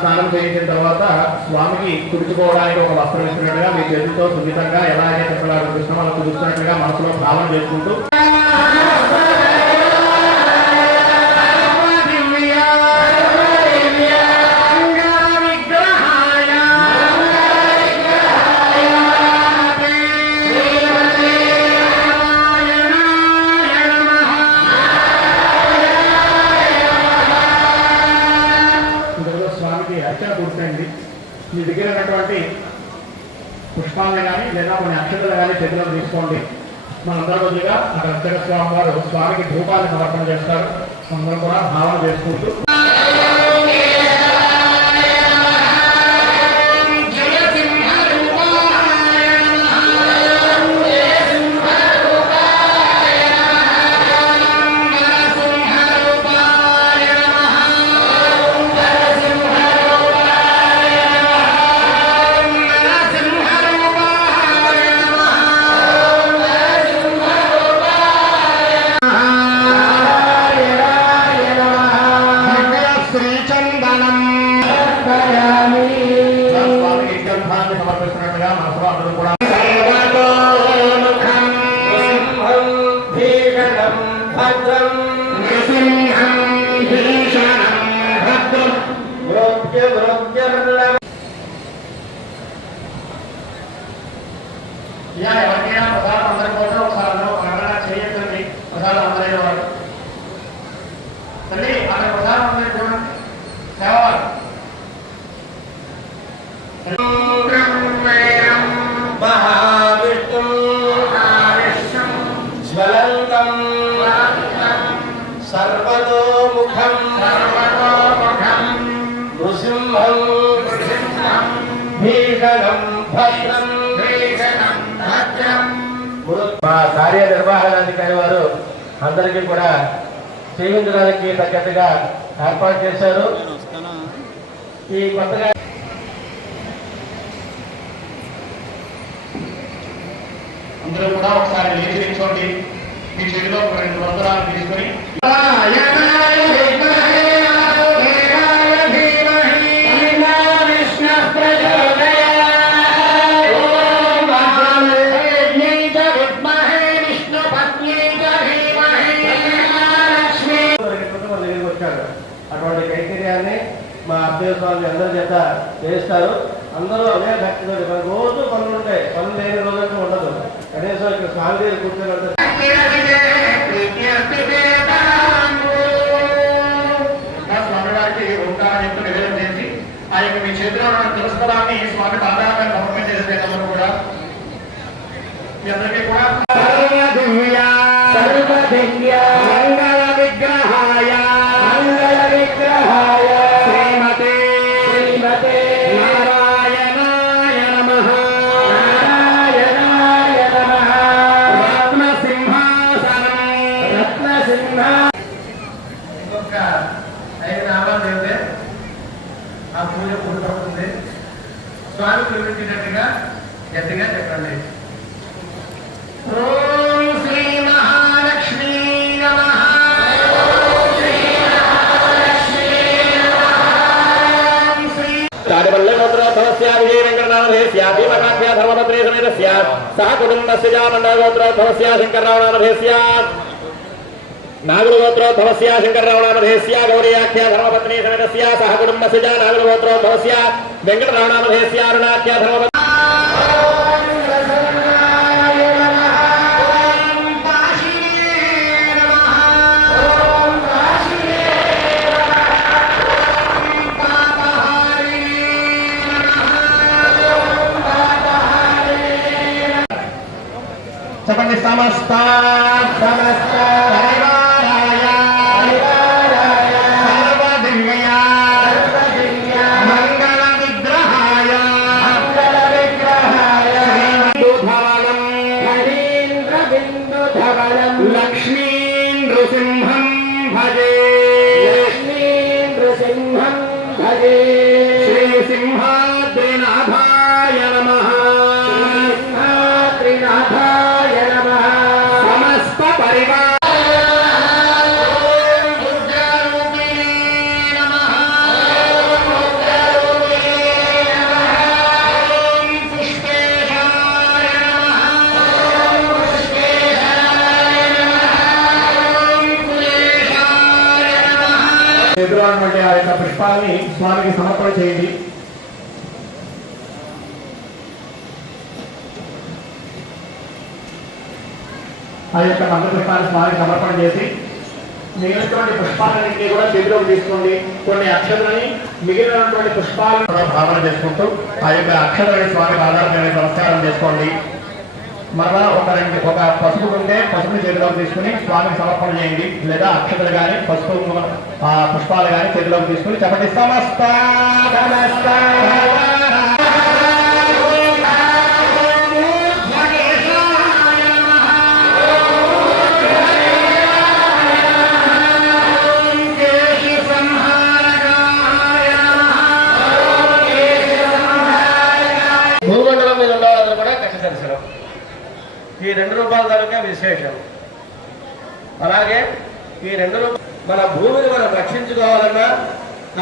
స్నానం చేయించిన తర్వాత స్వామికి తుడుచుకోవడానికి ఒక వస్త్రం ఇస్తున్నట్టుగా మీ చేతులతో సున్నితంగా ఎలా అయితే చెప్పలాడు కృష్ణ అలా తుడుస్తున్నట్టుగా మనసులో భావన చేసుకుంటూ అర్చన పూర్తయింది. మీ దగ్గర ఉన్నటువంటి పుష్పాలను కానీ లేదా కొన్ని అక్షతలు కానీ చేతిలో తీసుకోండి. మనందరూ కొద్దిగా అక్కడ అర్చక స్వామి వారు స్వామికి ధూపాన్ని సమర్పణ చేస్తారు. అందరం కూడా భావన చేసుకుంటూ సమర్పిస్తున్నట్టుగా మనసులో అందరూ కూడా ఎవరికైనా ప్రసాదం అందరి కోసం ఒకసారి చేయొచ్చండి. ప్రసాదం అందరైన వాడు తల్లి అక్కడ ప్రసాదం అందరి చూడండి సేవవారు జ్వలంతం సర్వతోముఖం నృసింహం భీషణం భద్రం. మా కార్యనిర్వహణాధికారి వారు అందరికీ కూడా సేవించడానికి తగ్గట్టుగా ఏర్పాటు చేశారు. ఈ కొత్తగా అందరూ కూడా ఒకసారి లేచి నిల్చోండి. మీ చేతిలో 2 వస్త్రాలు తీసుకొని వచ్చాడు. అటువంటి కైంకర్యాన్ని మా అభ్యర్థి స్వామి అందరి చేత చేస్తారు. అందరూ అదే భక్తితో రోజు పనులు ఉంటాయి. పనులు లేని రోజంటూ ఉండదు. కనీసం ఇక్కడ స్వామి దగ్గర కూర్చొని స్వామి గారికి ఓంకారాన్ని నివేదన చేసి ఆ యొక్క మీ చేతిలో ఉన్న తులసిదళాన్ని స్వామి పాదాలను సమర్పణ చేసే అందరూ కూడా మీ అందరికీ కూడా మంగళ విగ్రహాయ శ్రీమతే నారాయణాయ నమః. ఇంకొక 5 నామాలు చెబితే ఆ పూజ పూర్తవుతుంది. స్వామి పిలిపించినట్టుగా గట్టిగా చెప్పండి. ఓం శ్రీ మహాలక్ష్మీ నమః. सह कुटुंबस्य मंडलगोत्रोद्भवस्य शंकररावनामधेयस्य नागरगोत्रोद्भवस्य शंकररावनामधेयस्य गौरीयाख्या धर्मपत्नी समेतस्य सह कुटुंबस्य नागरगोत्रोद्भवस्य वेंकटरावनामधेयस्य अरुणाख्या धर्मपत्नी చెప్పండి. సమస్త సర్వదివ్య మంగళ విగ్రహాయ శ్రీంద్రబిందుధవళం లక్ష్మీ నృసింహం భజే. శ్రీ సింహాద్రినాథాయ నమః. పుష్పాలని స్వామికి సమర్పణ చేయండి. ఆ యొక్క మంత్రపుష్పాన్ని స్వామికి సమర్పణ చేసి మిగిలినటువంటి పుష్పాలన్నింటినీ కూడా చేతిలోకి తీసుకోండి. కొన్ని అక్షరాలని మిగిలినటువంటి పుష్పాలను కూడా భావన చేసుకుంటూ ఆ యొక్క అక్షరాన్ని స్వామికి ఆధారమైన నమస్కారం చేసుకోండి. మరలా ఒక పసుపు ఉంటే పసుపుని చేతిలోకి తీసుకుని స్వామికి సమర్పణ చేయండి. లేదా అక్షతలు కానీ పసుపు పుష్పాలు కానీ చేతిలోకి తీసుకుని చెప్పండి సమస్త భూమండలం మీద ఉన్న వాళ్ళందరూ కూడా కక్ష దర్శనం. ఈ 2 రూపాయల తాలూకా విశేషం. అలాగే ఈ 2 రూపాయలు మన భూమిని మనం రక్షించుకోవాలన్నా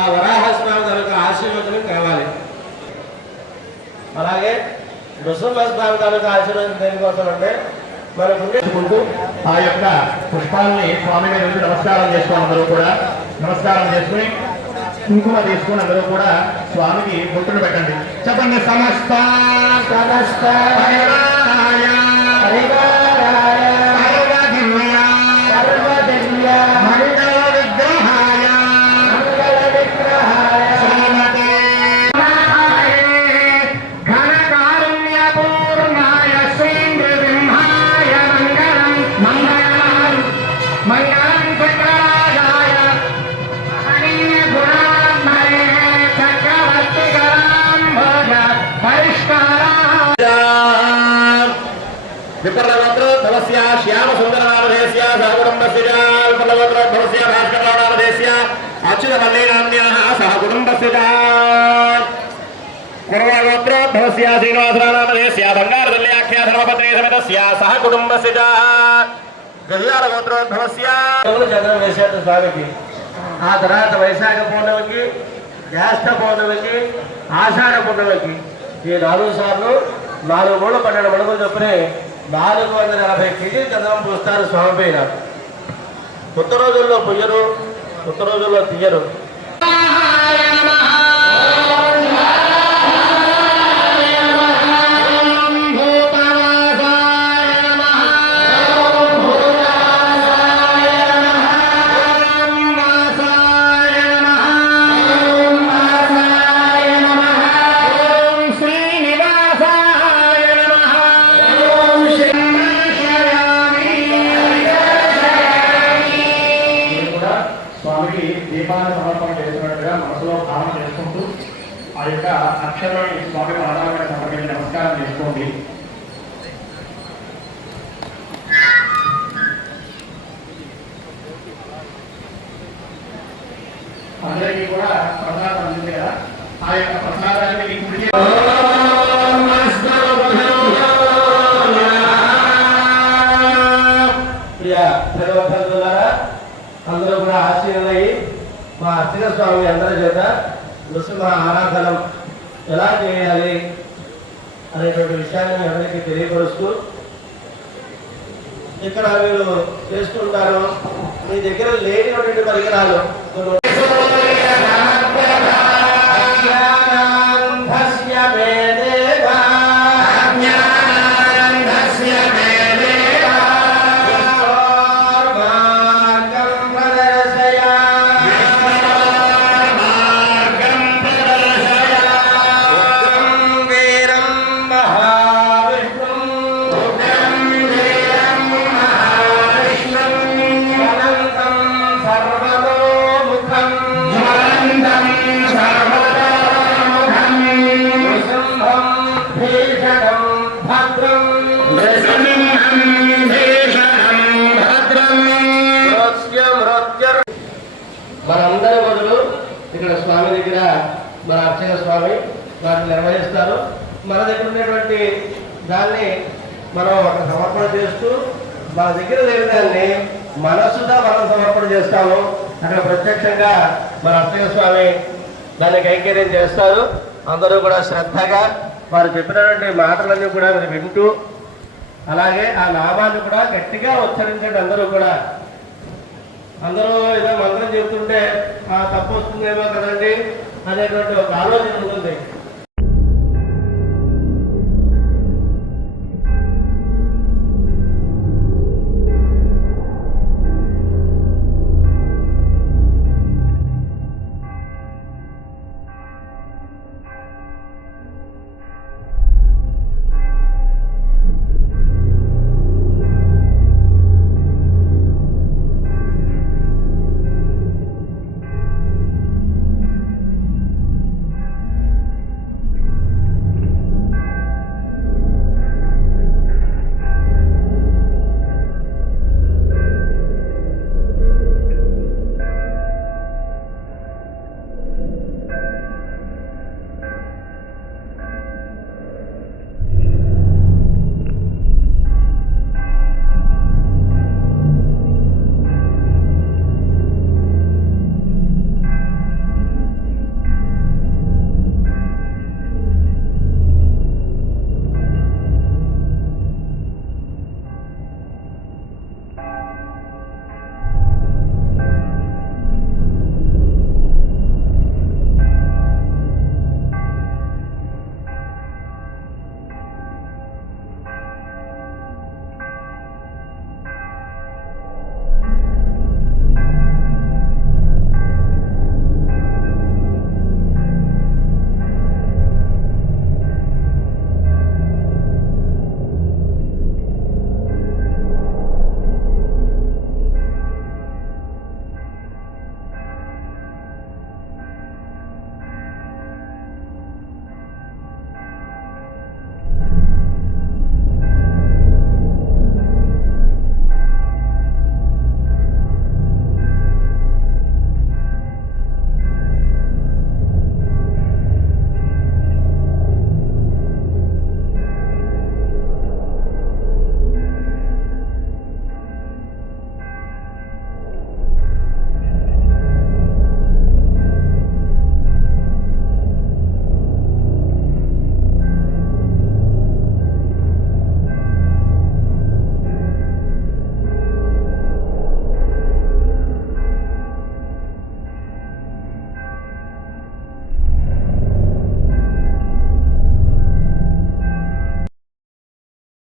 ఆ వరాహస్వామి తాలూకా ఆశీర్వచనం కావాలి. అలాగే నృసింహస్వామి తాలూకా ఆశీర్వచనం దేనికోసం అంటే మనకుంటూ ఆ యొక్క పుష్పాలని స్వామి మీద నుంచి నమస్కారం చేసుకోండి. అందరూ కూడా నమస్కారం చేసుకుని కుంకుమ తీసుకుని అందరూ కూడా స్వామికి బొట్టును పెట్టండి. చెప్పండి సమస్త సమస్త విపర్ణగోత్రోద్భవస్య శ్యామ సుందరనామధేస్య సహకుటుంబస్య విపర్ణగోత్రోద్భవస్య భాస్కరనామధేస్య అచ్యుతమల్లీనామ్న్యాః సహకుటుంబస్య కుర్మగోత్రోద్భవస్య శ్రీనివాసనామధేస్య బంగారదల్యాఖ్య ధర్మపత్ని సమేతస్య సహకుటుంబస్య గజారగోత్రోద్భవస్య చంద్రం వేసేట స్వామికి. ఆ తర్వాత వైశాఖ పౌర్ణమికి, జ్యేష్ఠ పౌర్ణమికి, ఆషాఢ పౌర్ణమికి ఈ 4 సార్లు 4 మూడు 12 మడుగులు చొప్పునే 480 కేజీలు చంద్రం పూస్తారు స్వామి పైన. కొత్త రోజుల్లో పొయ్యరు, కొత్త రోజుల్లో తీయరు. దీపాన్ని సమర్పణ చేసినట్టుగా మనసులో భావన చేసుకుంటూ ఆ యొక్క అక్షరాన్ని స్వామి ఆధారమైన సమర్పించి నమస్కారం చేసుకోండి. అందరికీ కూడా ప్రసాదం అందింది కదా, ఆ యొక్క ప్రసాదాన్ని అందరూ కూడా ఆశీర్వదయ్యి మా అర్చక స్వామి అందరి చేత నృసింహ ఆరాధనం ఎలా చేయాలి అనేటువంటి విషయాన్ని అందరికీ తెలియపరుస్తూ ఇక్కడ మీరు చేస్తుంటారు. మీ దగ్గర లేనిటువంటి పరికరాలు మనందరి బదులు ఇక్కడ స్వామి దగ్గర మన అర్చక స్వామి వాటిని నిర్వహిస్తారు. మన దగ్గర ఉన్నటువంటి దాన్ని మనం అక్కడ సమర్పణ చేస్తూ మన దగ్గర లేని దాన్ని మనసుగా మనం సమర్పణ చేస్తాము. అక్కడ ప్రత్యక్షంగా మన అర్చక స్వామి దాన్ని కైంకర్యం చేస్తారు. అందరూ కూడా శ్రద్ధగా వారు చెప్పినటువంటి మాటలన్నీ కూడా మీరు వింటూ అలాగే ఆ నామాన్ని కూడా గట్టిగా ఉచ్చరించండి. అందరూ కూడా అందరూ ఏదో మంత్రం చెప్తుంటే తప్పు వస్తుందేమో కదండి అనేటువంటి ఒక ఆలోచన ఉంటుంది.